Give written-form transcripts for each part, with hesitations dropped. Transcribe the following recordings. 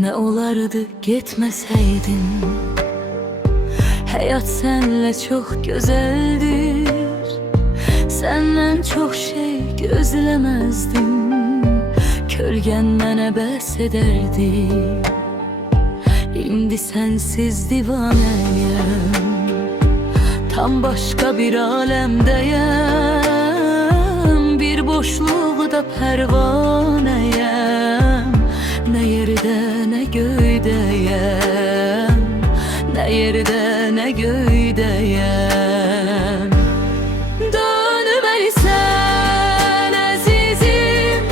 Ne olardı gitmeseydin? Hayat senle çok güzeldir. Senden çok şey gözlemezdim. Kölgen mənə bəs ederdi. İndi sensiz divaneyim. Tam başka bir alemdeyim. Bir boşluğda pervaneyim. Ne yerde ne göydeyim. Ne yerde ne göydeyim. Dönmelisən əzizim,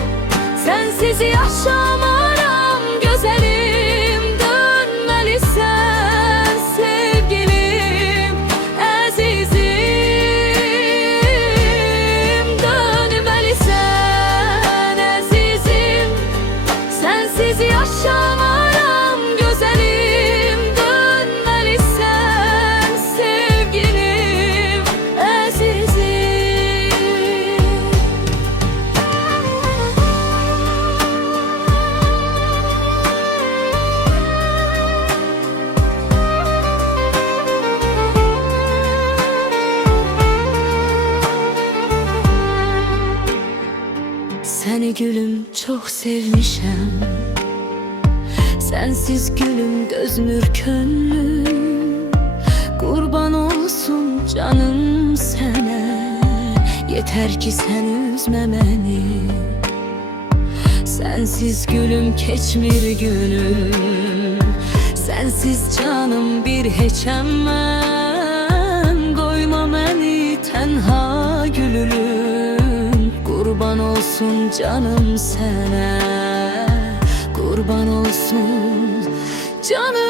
sensiz yaşamaram güzelim. Dönmelisən sevgilim, əzizim. Dönmelisən əzizim, sensiz yaşamaram güzelim. Dönmelisən sevgilim, əzizim. Seni gülüm çok sevmişem. Sensiz gülüm dözmür könlüm. Kurban olsun canım sene. Yeter ki sen üzme beni. Sensiz gülüm keçmir günüm. Sensiz canım bir heçem ben. Koyma beni tenha gülüm. Kurban olsun canım sana. Kurban olsun canım.